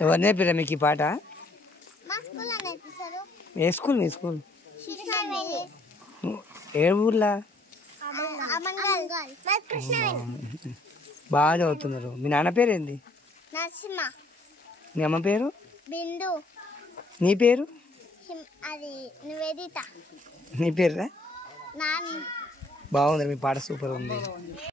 ఎవరు నేర్పిరా మీకు ఈ పాట? ఏ స్కూల్ మీ స్కూల్? ఏ ఊర్లా? బాగా చదువుతున్నారు. మీ నాన్న పేరు ఏంది? మీ అమ్మ పేరు? నీ పేరు? నీ పేరు? బాగుంది, మీ పాట సూపర్ ఉంది.